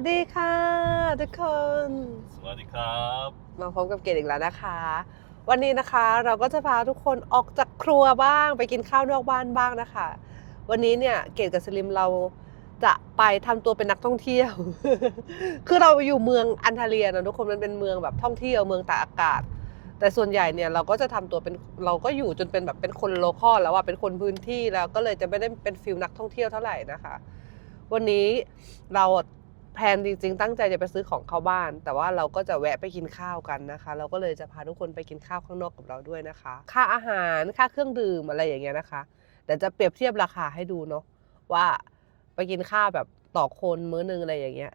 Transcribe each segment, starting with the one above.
วัสดีค่ะทุกคน สวัสดีครับ มาพบกับเกดอีกแล้วนะคะ วันนี้นะคะเราก็จะพาทุกคนออกจากครัวบ้าง ไปกินข้าวนอกบ้านบ้างนะคะ วันนี้เนี่ยเกดกับสลิมเราจะไปทำตัวเป็นนักท่องเที่ยว คือเราอยู่เมืองอันทาเลียนะทุกคนมันเป็นเมืองแบบท่องเที่ยวเมืองตากอากาศ แต่ส่วนใหญ่เนี่ยเราก็จะทำตัวเป็นเราก็อยู่จนเป็นแบบเป็นคนโลคอลแล้วอะเป็นคนพื้นที่แล้วก็เลยจะไม่ได้เป็นฟิลนักท่องเที่ยวเท่าไหร่นะคะ วันนี้เรา แพลนจริงๆ ตั้งใจจะไปซื้อของเข้าบ้าน แต่ว่าเราก็จะแวะไปกินข้าวกันนะคะ เราก็เลยจะพาทุกคนไปกินข้าวข้างนอกกับเราด้วยนะคะ ค่าอาหารค่าเครื่องดื่มอะไรอย่างเงี้ยนะคะเดี๋ยวจะเปรียบเทียบราคาให้ดูเนาะว่าไปกินข้าวแบบต่อคนมื้อนึงอะไรอย่างเงี้ย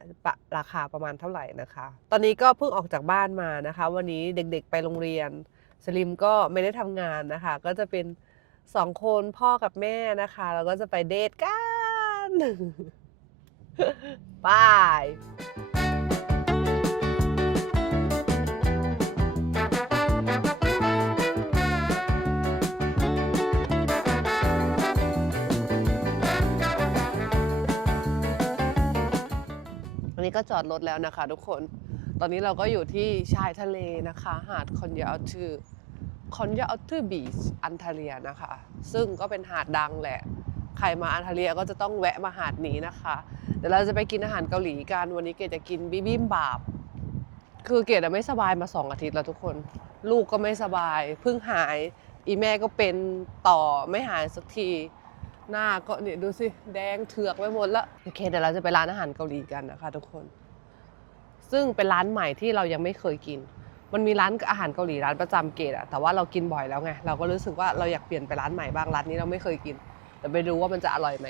ราคาประมาณเท่าไหร่นะคะ ตอนนี้ก็เพิ่งออกจากบ้านมานะคะ วันนี้เด็กๆไปโรงเรียนสลิมก็ไม่ได้ทำงานนะคะ ก็จะเป็นสองคนพ่อกับแม่นะคะแล้วก็จะไปเดทกัน บายอันนี้ก็จอดรถแล้วนะคะทุกคน ตอนนี้เราก็อยู่ที่ชายทะเลนะคะ หาดคอนยาอัลทือคอนยาอัลทือบีชอันทาเลียนะคะ ซึ่งก็เป็นหาดดังแหละ รมาอันทาเลียก็จะต้องแวะมาหาดนี้นะคะ เดี๋ยวเราจะไปกินอาหารเกาหลีกันวันนี้เกดจะกินบิบิมบาบ คือเกดไม่สบายมาสองอาทิตย์แล้วทุกคน ลูกก็ไม่สบายเพิ่งหาย อีแม่ก็เป็นต่อไม่หายสักทีหน้าก็เนี่ยดูสิแดงเถือกไปหมดแล้วโอเคเดี๋ยวเราจะไปร้านอาหารเกาหลีกันนะคะ ทุกคน ซึ่งเป็นร้านใหม่ที่เรายังไม่เคยกิน มันมีร้านอาหารเกาหลีร้านประจำเกดอะแต่ว่าเรากินบ่อยแล้วไงเราก็รู้สึกว่าเราอยากเปลี่ยนไปร้านใหม่บ้างร้านนี้เราไม่เคยกิน แต่ไปดูว่ามันจะอร่อยไหม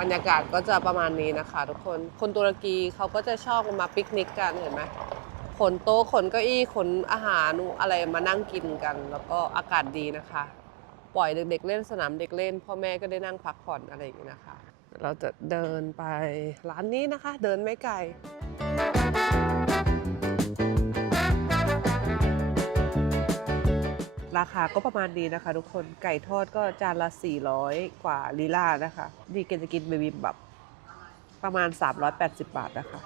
บรรยากาศก็จะประมาณนี้นะคะ ทุกคน คนตุรกีเขาก็จะชอบมาปิกนิกกันเห็นไหมขนโต๊ะขนเก้าอี้ขนอาหารอะไรมานั่งกินกัน แล้วก็อากาศดีนะคะ ปล่อยเด็กๆเล่นสนามเด็กเล่น พ่อแม่ก็ได้นั่งพักผ่อนอะไรอย่างนี้นะคะ เราจะเดินไปร้านนี้นะคะ เดินไม่ไกล ราคาก็ประมาณนี้นะคะ ทุกคนไก่ทอดก็จานละ 400 กว่าลีลานะคะนี่เกณฑ์จะกินเบบิมแบบประมาณ 380 บาทนะคะ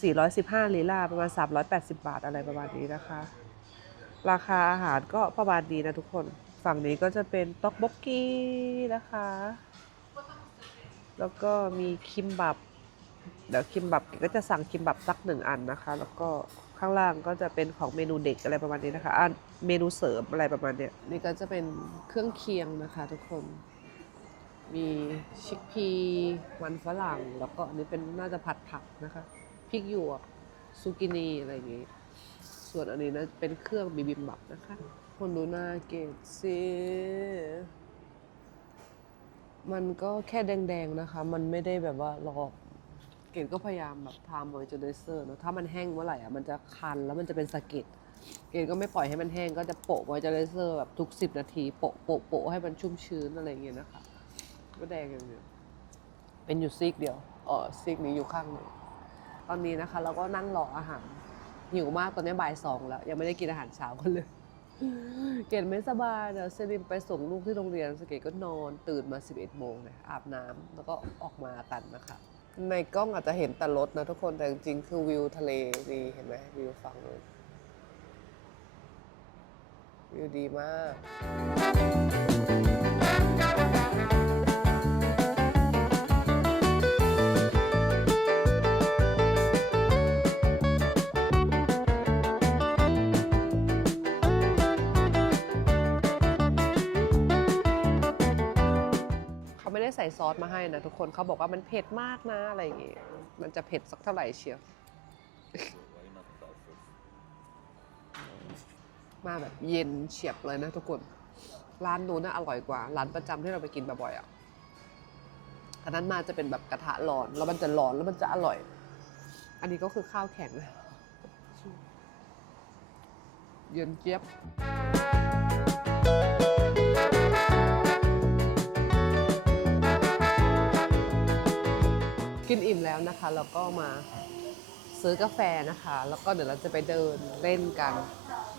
415ลีลาประมาณ 380 บาทอะไรประมาณนี้นะคะ ราคาอาหารก็ประมาณนี้นะทุกคนฝั่งนี้ก็จะเป็นต็อกบกกี้นะคะ แล้วก็มีคิมบับ เดี๋ยวคิมบับก็จะสั่งคิมบับสักหนึ่งอันนะคะ แล้วก็ข้างล่างก็จะเป็นของเมนูเด็กอะไรประมาณนี้นะคะอะเมนูเสริมอะไรประมาณเนี้ยนี่ก็จะเป็นเครื่องเคียงนะคะ ทุกคน มีชิคพีมันฝรั่ง แล้วก็อันนี้เป็นน่าจะผัดผักนะคะพริกหยวกซูกินีอะไรอย่างงี้ ส่วนอันนี้นะเป็นเครื่องบิบิมบับนะคะ คนดูหน้าเกดสิมันก็แค่แดงๆนะคะ มันไม่ได้แบบว่าลอก เกดก็พยายามแบบทามมอยเจอร์เซอร์เนอะถ้ามันแห้งเมื่อไหร่อะมันจะคันแล้วมันจะเป็นสะเก็ดเกดก็ไม่ปล่อยให้มันแห้งก็จะโปะมอยเจอร์เซอร์แบบทุกสิบนาทีโปะโปะโปะให้มันชุ่มชื้นอะไรอย่างเงี้ยนะคะก็แดงอย่างเดียวเป็นอยู่ซีกเดียวอ๋อซีกนี้อยู่ข้างหนึ่งตอนนี้นะคะเราก็นั่งรออาหารหิวมากตอนนี้บ่ายสองแล้ว ยังไม่ได้กินอาหารเช้ากันเลย เกดไม่สบายเนะเซริมไปส่งลูกที่โรงเรียนสเกตก็นอนตื่นมา 11โมงเลยอาบน้ำแล้วก็ออกมากันนะคะ ในกล้องอาจจะเห็นแต่รถนะทุกคนแต่จริงๆคือวิวทะเลดีเห็นไหมวิวฝั่งนู้นวิวดีมาก ส่ซอสมาให้นะทุกคนเขาบอกว่ามันเผ็ดมากนะอะไรอย่างงี้มันจะเผ็ดสักเท่าไหร่เชียว มาแบบเย็นเฉียบเลยนะทุกคน ร้านนู้นน่ะอร่อยกว่า ร้านประจำที่เราไปกินบ่อยๆอะอันนั้นมาจะเป็นแบบกระทะร้อน แล้วมันจะร้อนแล้วมันจะอร่อย อันนี้ก็คือข้าวแข็งเย็นเจี๊ยบ แล้วนะคะ แล้วก็มาซื้อกาแฟนะคะ แล้วก็เดี๋ยวเราจะไปเดินเล่นกัน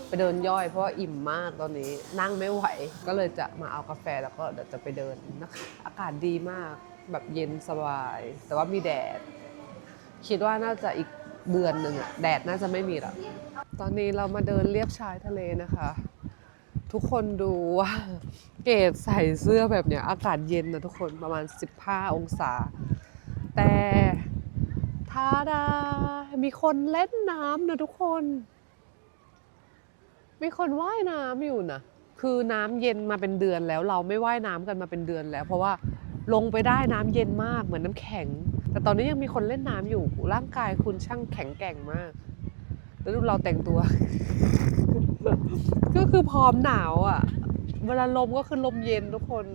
ไปเดินย่อยเพราะว่าอิ่มมากตอนนี้นั่งไม่ไหว ก็เลยจะมาเอากาแฟแล้วก็เดี๋ยวจะไปเดินนะคะอากาศดีมากแบบเย็นสบาย แต่ว่ามีแดด คิดว่าน่าจะอีกเดือนหนึ่งอะแดดน่าจะไม่มีละตอนนี้เรามาเดินเลียบชายทะเลนะคะ ทุกคนดูว่าเกดใส่เสื้อแบบเนี้ยอากาศเย็นนะทุกคนประมาณ 15 องศาแต่ทา ดา มีคนเล่นน้ำนะทุกคน มีคนว่ายน้ำอยู่นะคือน้ำเย็นมาเป็นเดือนแล้ว เราไม่ว่ายน้ำกันมาเป็นเดือนแล้ว เพราะว่าลงไปได้น้ำเย็นมากเหมือนน้ำแข็ง แต่ตอนนี้ยังมีคนเล่นน้ำอยู่ ร่างกายคุณช่างแข็งแกร่งมาก แล้วดูเราแต่งตัว ก็คือพร้อมหนาวอะ เวลาลมก็คือลมเย็นทุกคน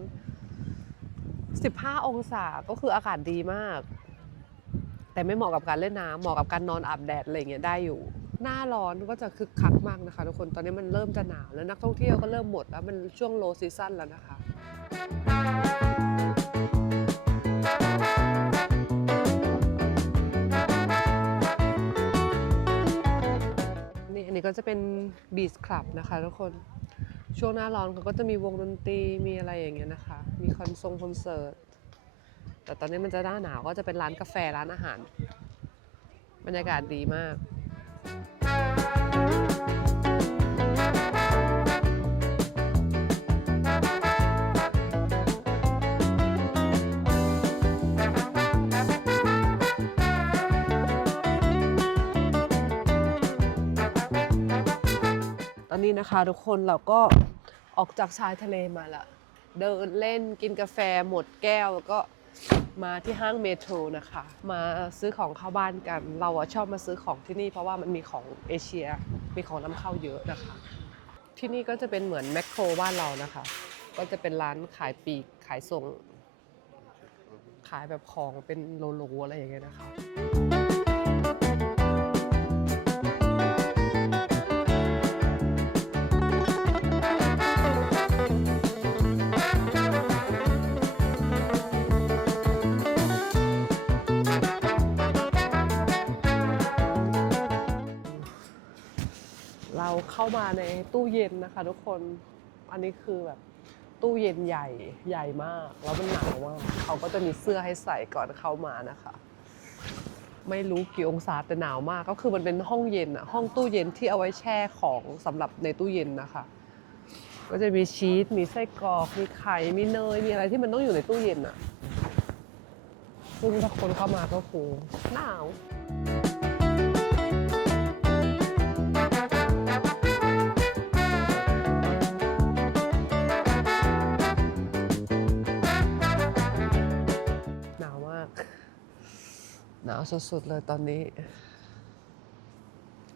15 องศาก็คืออากาศดีมาก แต่ไม่เหมาะกับการเล่นน้ำเหมาะกับการนอนอาบแดดอะไรอย่างเงี้ยได้อยู่ หน้าร้อนก็จะคึกคักมากนะคะทุกคนตอนนี้มันเริ่มจะหนาวแล้วนักท่องเที่ยวก็เริ่มหมดแล้วมันช่วงโลซีซั่นแล้วนะคะนี่อันนี้ก็จะเป็นบีชคลับนะคะทุกคนช่วงหน้าร้อนเขาก็จะมีวงดนตรีมีอะไรอย่างเงี้ยนะคะ มีคอนทรงคอนเสิร์ต แต่ตอนนี้มันจะหน้าหนาวก็จะเป็นร้านกาแฟร้านอาหาร บรรยากาศดีมากตอนนี้นะคะทุกคนเราก็ออกจากชายทะเลมาละ เดินเล่นกินกาแฟหมดแก้วแล้วก็ มาที่ห้างเมโทรนะคะ มาซื้อของเข้าบ้านกัน เราอะชอบมาซื้อของที่นี่เพราะว่ามันมีของเอเชีย มีของนำเข้าเยอะนะคะ ที่นี่ก็จะเป็นเหมือนแมคโครบ้านเรานะคะ ก็จะเป็นร้านขายปีกขายส่ง ขายแบบของเป็นโลโลอะไรอย่างเงี้ยนะคะ เข้ามาในตู้เย็นนะคะ ทุกคน อันนี้คือแบบตู้เย็นใหญ่ใหญ่มาก แล้วมันหนาวมากเขาก็จะมีเสื้อให้ใส่ก่อนเข้ามานะคะ ไม่รู้กี่องศาแต่หนาวมาก ก็คือมันเป็นห้องเย็นอะห้องตู้เย็นที่เอาไว้แช่ของสำหรับในตู้เย็นนะคะ ก็จะมีชีสมีไส้กรอกมีไข่มีเนยมีอะไรที่มันต้องอยู่ในตู้เย็นอะซึ่งถ้าคนเข้ามาก็คงหนาว นาวสุดๆเลยตอนนี้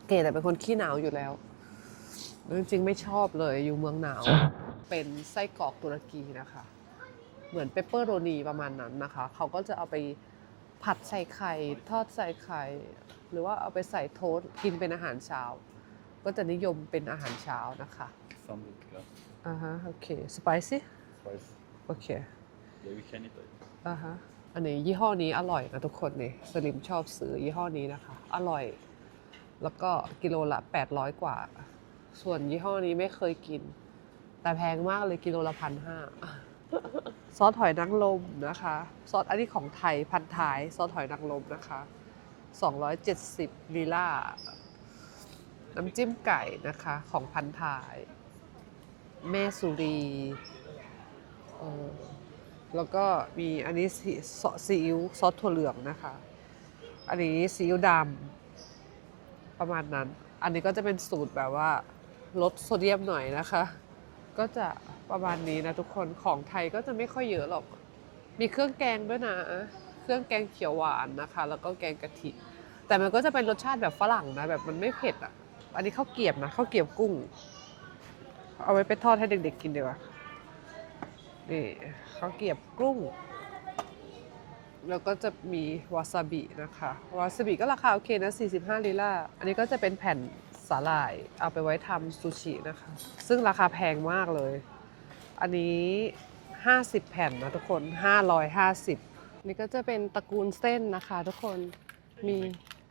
เกดอะเป็นคนขี้หนาวอยู่แล้วแล้ว จริงๆไม่ชอบเลยอยู่เมืองหนาว เป็นไส้กรอกตุรกีนะคะ เหมือนเปปเปอร์โรนีประมาณนั้นนะคะ เขาก็จะเอาไปผัดใส่ไข่ ทอดใส่ไข่ หรือว่าเอาไปใส่โทสต์กินเป็นอาหารเช้า ก็จะนิยมเป็นอาหารเช้านะคะ Sandwich, yeah. อ่าฮะโอเคสไปซี่ Spice. โอเค Yeah, we can eat it. อ่าฮะ อันนี้ยี่ห้อนี้อร่อยนะทุกคนนี่สลิมชอบซื้อยี่ห้อนี้นะคะ อร่อย แล้วก็กิโลละ 800 กว่า ส่วนยี่ห้อนี้ไม่เคยกิน แต่แพงมากเลยกิโลละพันห้าซอสหอยนางรมนะคะ ซอสอันนี้ของไทยพันท้ายซอสหอยนางรมนะคะ 270ลีลาน้ำจิ้มไก่นะคะของพันท้าย แม่สุรีเออ แล้วก็มีอันนี้ซีอซิ๊วซอสถั่วเหลืองนะคะ อันนี้ซีอิ๊วดำประมาณนั้น อันนี้ก็จะเป็นสูตรแบบว่าลดโซเดียมหน่อยนะคะ ก็จะประมาณนี้นะทุกคนของไทยก็จะไม่ค่อยเยอะหรอก มีเครื่องแกงด้วยนะ เครื่องแกงเขียวหวานนะคะ แล้วก็แกงกะทิ แต่มันก็จะเป็นรสชาติแบบฝรั่งนะ แบบมันไม่เผ็ดอะ อันนี้ข้าวเกียบนะข้าวเกียบกุ้ง เอาไว้ไปทอดให้เด็กๆกินดีกว่านี่ ข้าวเกรียบกุ้ง แล้วก็จะมีวาซาบินะคะ วาซาบิก็ราคาโอเคนะ 45 ลิลาอันนี้ก็จะเป็นแผ่นสาหร่ายเอาไปไว้ทำซูชินะคะ ซึ่งราคาแพงมากเลย อันนี้ 50 แผ่นนะทุกคน 550 นี่ก็จะเป็นตระกูลเส้นนะคะทุกคน มี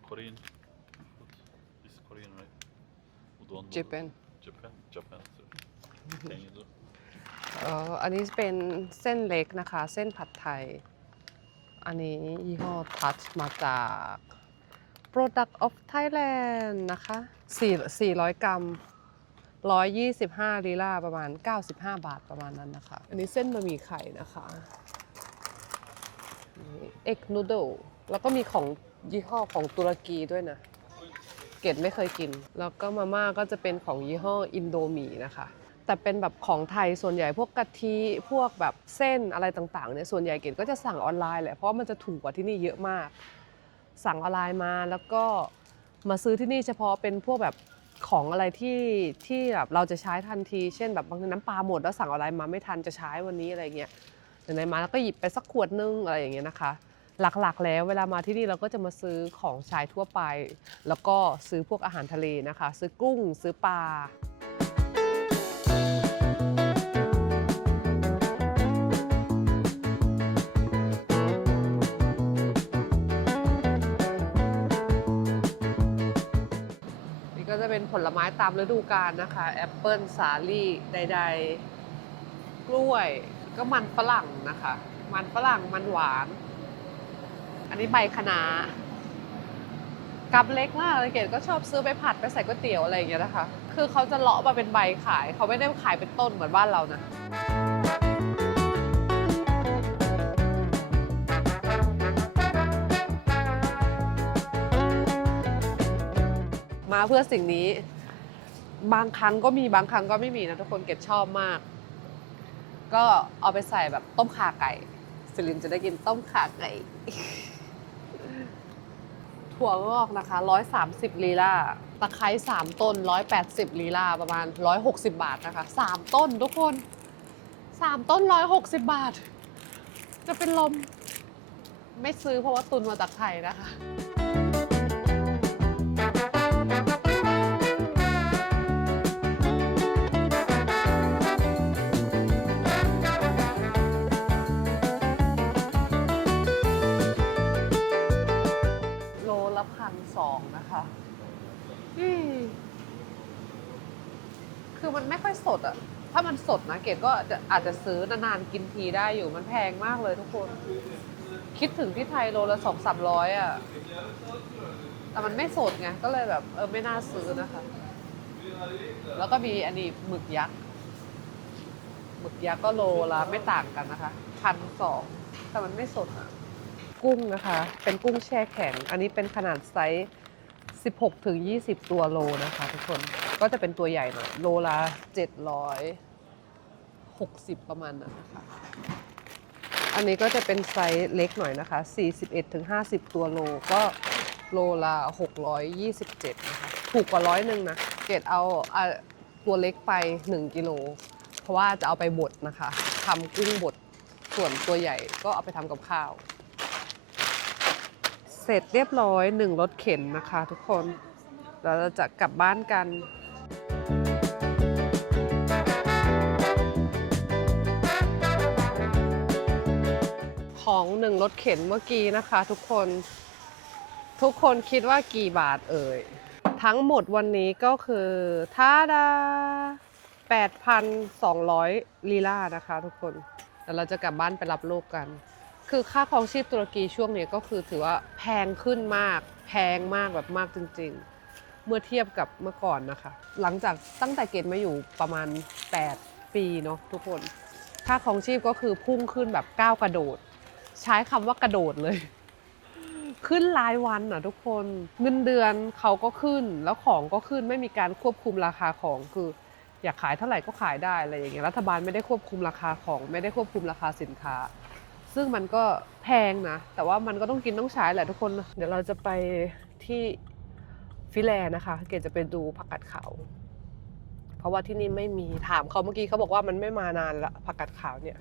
Korean food. This Korean, right? Udon. noodle. Japan Japan? Japan. Sorry. เอออันนี้เป็นเส้นเล็กนะคะ เส้นผัดไทย อันนี้ยี่ห้อ Touch มาจาก Product of Thailand นะคะ4 400 กรัม 125ลีลาประมาณ 95 บาทประมาณนั้นนะคะ อันนี้เส้นบะหมี่ไข่นะคะเอ็กนูโดแล้วก็มีของยี่ห้อของตุรกีด้วยนะ เกดไม่เคยกิน แล้วก็มาม่าก็จะเป็นของยี่ห้ออินโดมีนะคะ แต่เป็นแบบของไทยส่วนใหญ่พวกกะทิพวกแบบเส้นอะไรต่างๆเนี่ยส่วนใหญ่เกดก็จะสั่งออนไลน์แหละเพราะมันจะถูกกว่าที่นี่เยอะมาก สั่งออนไลน์มาแล้วก็มาซื้อที่นี่เฉพาะเป็นพวกแบบของอะไรที่ที่แบบเราจะใช้ทันที เช่นแบบบางทีน้ำปลาหมดแล้วสั่งออนไลน์มาไม่ทันจะใช้วันนี้อะไรเงี้ยไหนมาแล้วก็หยิบไปสักขวดนึงอะไรอย่างเงี้ยนะคะ หลักๆ แล้วเวลามาที่นี่เราก็จะมาซื้อของใช้ทั่วไป แล้วก็ซื้อพวกอาหารทะเลนะคะ ซื้อกุ้งซื้อปลา นี่ก็จะเป็นผลไม้ตามฤดูกาลนะคะ แอปเปิลสาลี่ใด ๆ กล้วย ก็มันฝรั่งนะคะ มันฝรั่งมันหวาน อันนี้ใบคะน้ากับเล็กมากเลยเกดก็ชอบซื้อไปผัดไปใส่ก๋วยเตี๋ยวอะไรอย่างเงี้ยนะคะ คือเขาจะเลาะมาเป็นใบขาย เขาไม่ได้ขายเป็นต้นเหมือนบ้านเรานะมาเพื่อสิ่งนี้ บางครั้งก็มีบางครั้งก็ไม่มีนะทุกคนเกดชอบมาก ก็เอาไปใส่แบบต้มข่าไก่สิลินจะได้กินต้มข่าไก่ถั่วงอกนะคะ 130ลีลา ตะไคร้3ต้น 180ลีลาประมาณ 160 บาทนะคะ 3 ต้นทุกคน 3 ต้น 160 บาท จะเป็นลมไม่ซื้อเพราะว่าตุนมาจากไทยนะคะโลละพันสองนะคะอืมคือ มันไม่ค่อยสดอะถ้ามันสดนะเกดก็จะอาจจะซื้อนานๆกินทีได้อยู่มันแพงมากเลยทุกคน คิดถึงที่ไทยโลละสองสามร้อยอะแต่มันไม่สดไงก็เลยแบบเออไม่น่าซื้อนะคะ แล้วก็มีอันนี้หมึกยักษ์หมึกยักษ์ก็โลละไม่ต่างกันนะคะพันสองแต่มันไม่สดอะกุ้งนะคะ เป็นกุ้งแช่แข็ง อันนี้เป็นขนาดไซส์ 16ถึง20 ตัวโลนะคะ ทุกคนก็จะเป็นตัวใหญ่หน่อยโลละ760 ประมาณนั้นนะคะอันนี้ก็จะเป็นไซส์เล็กหน่อยนะคะ 41ถึง50 ตัวโลก็โลละ627นะคะถูกกว่าร้อยหนึ่งนะ เกดเอาตัวเล็กไป 1กิโลเพราะว่าจะเอาไปบดนะคะทำกุ้งบดส่วนตัวใหญ่ก็เอาไปทำกับข้าว เสร็จเรียบร้อยหนึ่งรถเข็นนะคะทุกคน เราจะกลับบ้านกันของหนึ่งรถเข็นเมื่อกี้นะคะทุกคนทุกคนคิดว่ากี่บาทเอ่ย ทั้งหมดวันนี้ก็คือท่าดา 8,200 ลีลานะคะทุกคนเดี๋ยวเราจะกลับบ้านไปรับลูกกัน คือค่าครองชีพตุรกีช่วงนี้ก็คือถือว่าแพงขึ้นมาก แพงมากแบบมากจริง ๆ เมื่อเทียบกับเมื่อก่อนนะคะ หลังจากตั้งแต่เกณฑ์มาอยู่ประมาณ 8 ปีเนาะทุกคน ค่าครองชีพก็คือพุ่งขึ้นแบบก้าวกระโดด ใช้คำว่ากระโดดเลย ขึ้นรายวันอะทุกคนเงินเดือนเขาก็ขึ้นแล้วของก็ขึ้นไม่มีการควบคุมราคาของคืออยากขายเท่าไหร่ก็ขายได้อะไรอย่างเงี้ยรัฐบาลไม่ได้ควบคุมราคาของไม่ได้ควบคุมราคาสินค้า ซึ่งมันก็แพงนะ แต่ว่ามันก็ต้องกินต้องใช้แหละทุกคน เดี๋ยวเราจะไปที่ฟิแลนะคะ เกดจะไปดูผักกาดขาว เพราะว่าที่นี่ไม่มีถามเขาเมื่อกี้เขาบอกว่ามันไม่มานานละผักกาดขาวเนี่ย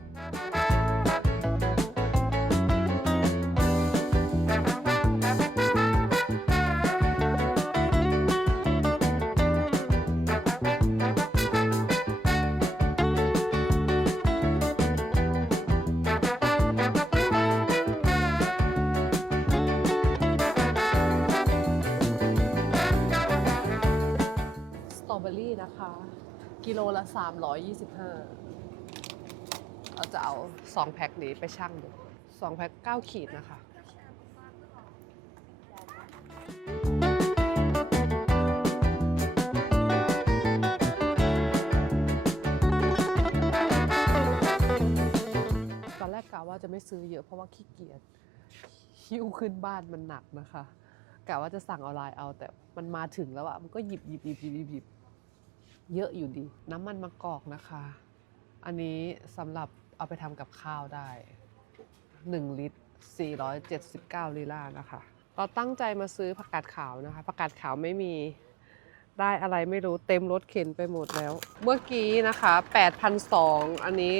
กิโลละ 325 เราจะเอา 2 แพ็คนี้ไปชั่งดู 2 แพ็ค 9 ขีดนะคะตอนแรกกะว่าจะไม่ซื้อเยอะเพราะว่าขี้เกียจหิ้วขึ้นบ้านมันหนักนะคะกะว่าจะสั่งออนไลน์เอาแต่มันมาถึงแล้วอะมันก็หยิบหยิบหยิบหยิบหยิบหยิบ เยอะอยู่ดี น้ำมันมะกอกนะคะ อันนี้สำหรับเอาไปทำกับข้าวได้ 1 ลิตร 479ลีลานะคะ เราตั้งใจมาซื้อผักกาดขาวนะคะผักกาดขาวไม่มีได้อะไรไม่รู้เต็มรถเข็นไปหมดแล้ว เมื่อกี้นะคะ8,200อันนี้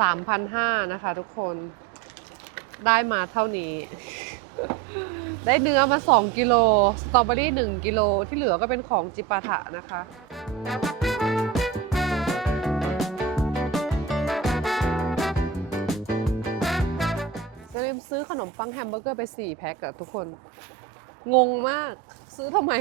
3,500นะคะทุกคนได้มาเท่านี้ ได้เนื้อมา 2 กิโล สตรอเบอรี่ 1 กิโล ที่เหลือก็เป็นของจิปาถะนะคะจะลืมซื้อขนมปังแฮมเบอร์เกอร์ไป 4 แพ็คอะทุกคน งงมาก ซื้อทำไม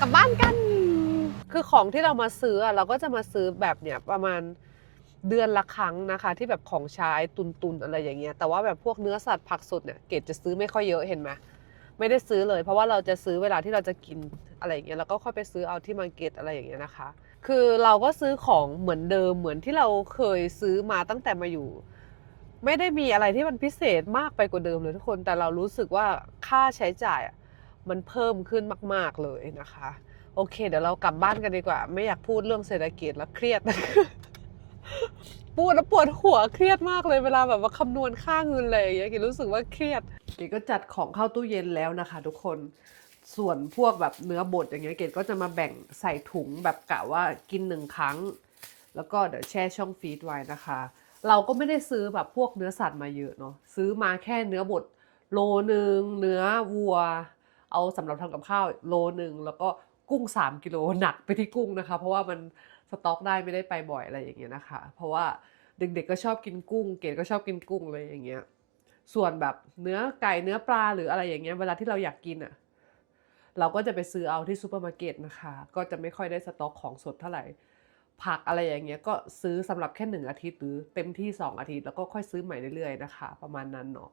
กลับบ้านกัน คือของที่เรามาซื้อเราก็จะมาซื้อแบบเนี้ยประมาณเดือนละครั้งนะคะ ที่แบบของใช้ตุนๆอะไรอย่างเงี้ยแต่ว่าแบบพวกเนื้อสัตว์ผักสดเนี่ยเกดจะซื้อไม่ค่อยเยอะเห็นไหมไม่ได้ซื้อเลย เพราะว่าเราจะซื้อเวลาที่เราจะกินอะไรอย่างเงี้ยแล้วก็ค่อยไปซื้อเอาที่มาร์เก็ตอะไรอย่างเงี้ยนะคะ คือเราก็ซื้อของเหมือนเดิมเหมือนที่เราเคยซื้อมาตั้งแต่มาอยู่ ไม่ได้มีอะไรที่มันพิเศษมากไปกว่าเดิมเลยทุกคนแต่เรารู้สึกว่าค่าใช้จ่ายมันเพิ่มขึ้นมาก ๆเลยนะคะ โอเค เดี๋ยวเรากลับบ้านกันดีกว่า ไม่อยากพูดเรื่องเศรษฐกิจแล้วเครียด พูดแล้วปวดหัวเครียดมากเลยเวลาแบบว่าคำนวณค่าเงินอะไรอย่างเงี้ยกิรู้สึกว่าเครียดเกดก็จัดของเข้าตู้เย็นแล้วนะคะ ทุกคนส่วนพวกแบบเนื้อบดอย่างเงี้ยเกดก็จะมาแบ่งใส่ถุงแบบกะว่ากินหนึ่งครั้ง แล้วก็เดี๋ยวแช่ช่องฟรีซไว้นะคะ เราก็ไม่ได้ซื้อแบบพวกเนื้อสัตว์มาเยอะเนาะซื้อมาแค่เนื้อบดโลนึงเนื้อวัว เอาสำหรับทำกับข้าวโลนึงแล้วก็ กุ้ง 3 กิโลหนักไปที่กุ้งนะคะ เพราะว่ามันสต็อกได้ไม่ได้ไปบ่อยอะไรอย่างเงี้ยนะคะ เพราะว่าเด็กๆก็ชอบกินกุ้ง เกดก็ชอบกินกุ้งเลยอย่างเงี้ยส่วนแบบเนื้อไก่เนื้อปลาหรืออะไรอย่างเงี้ยเวลาที่เราอยากกินอะ่ะเราก็จะไปซื้อเอาที่ซูเปอร์มาร์เก็ตนะคะ ก็จะไม่ค่อยได้สต็อกของสดเท่าไหร่ ผักอะไรอย่างเงี้ยก็ซื้อสำหรับแค่หนึ่งอาทิตย์หรือเต็มที่ 2 อาทิตย์แล้วก็ค่อยซื้อใหม่เรื่อยๆนะคะ ประมาณนั้นเนาะ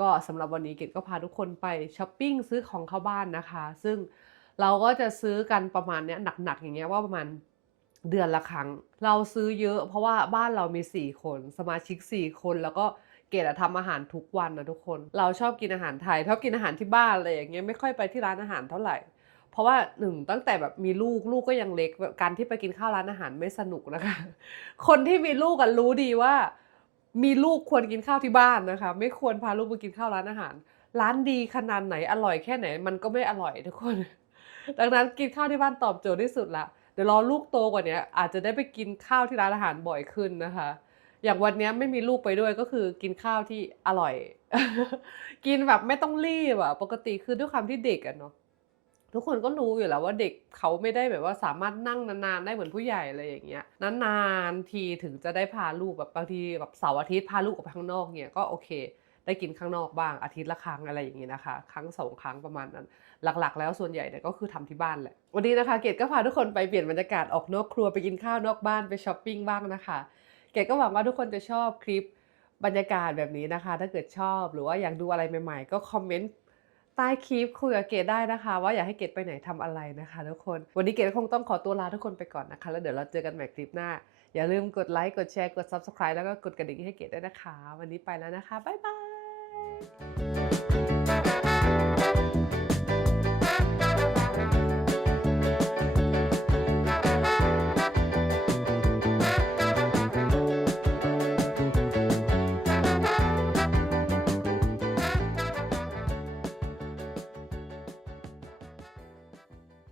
ก็สำหรับวันนี้เกดก็พาทุกคนไปช้อปปิ้งซื้อของเข้าบ้านนะคะ ซึ่ง เราก็จะซื้อกันประมาณเนี้ยหนักๆอย่างเงี้ยว่าประมาณเดือนละครั้ง เราซื้อเยอะ เพราะว่าบ้านเรามี 4 คน สมาชิก 4 คนแล้วก็เกดทำอาหารทุกวันนะทุกคน เราชอบกินอาหารไทยชอบกินอาหารที่บ้านอะไรอย่างเงี้ยไม่ค่อยไปที่ร้านอาหารเท่าไหร่ เพราะว่าหนึ่งตั้งแต่แบบมีลูกลูกก็ยังเล็กการที่ไปกินข้าวร้านอาหารไม่สนุกนะคะ คนที่มีลูกกันรู้ดีว่า มีลูกควรกินข้าวที่บ้านนะคะ ไม่ควรพาลูกไปกินข้าวร้านอาหาร ร้านดีขนาดไหนอร่อยแค่ไหน มันก็ไม่อร่อยทุกคน ดังนั้นกินข้าวที่บ้านตอบโจทย์ที่สุดละเดี๋ยวรอลูกโตกว่านี้อาจจะได้ไปกินข้าวที่ร้านอาหารบ่อยขึ้นนะคะ อย่างวันนี้ไม่มีลูกไปด้วยก็คือกินข้าวที่อร่อย กินแบบไม่ต้องรีบอะปกติคือด้วยความที่เด็กอะเนาะทุกคนก็รู้อยู่แล้วว่าเด็กเขาไม่ได้แบบว่าสามารถนั่งนานๆได้เหมือนผู้ใหญ่อะไรอย่างเงี้ยนานๆทีถึงจะได้พาลูกแบบบางทีแบบเสาร์อาทิตย์พาลูกออกไปข้างนอกเนี่ยก็โอเค ได้กินข้างนอกบ้างอาทิตย์ละครั้งอะไรอย่างงี้นะคะ ครั้งสองครั้งประมาณนั้น หลักๆ แล้วส่วนใหญ่เนี่ยก็คือทำที่บ้านแหละวันนี้นะคะเกดก็พาทุกคนไปเปลี่ยนบรรยากาศออกนอกครัวไปกินข้าวนอกบ้านไปช้อปปิ้งบ้างนะคะเกดก็หวังว่าทุกคนจะชอบคลิปบรรยากาศแบบนี้นะคะ ถ้าเกิดชอบหรือว่าอยากดูอะไรใหม่ ๆ ก็คอมเมนต์ใต้คลิปคุยกับเกดได้นะคะ ว่าอยากให้เกดไปไหนทำอะไรนะคะ ทุกคน วันนี้เกดคงต้องขอตัวลาทุกคนไปก่อนนะคะ แล้วเดี๋ยวเราเจอกันใหม่คลิปหน้า อย่าลืมกดไลค์กดแชร์กด subscribe แล้วก็กดกระดิ่งให้เกดด้วยนะคะ วันนี้ไปแล้วนะคะบ๊ายบาย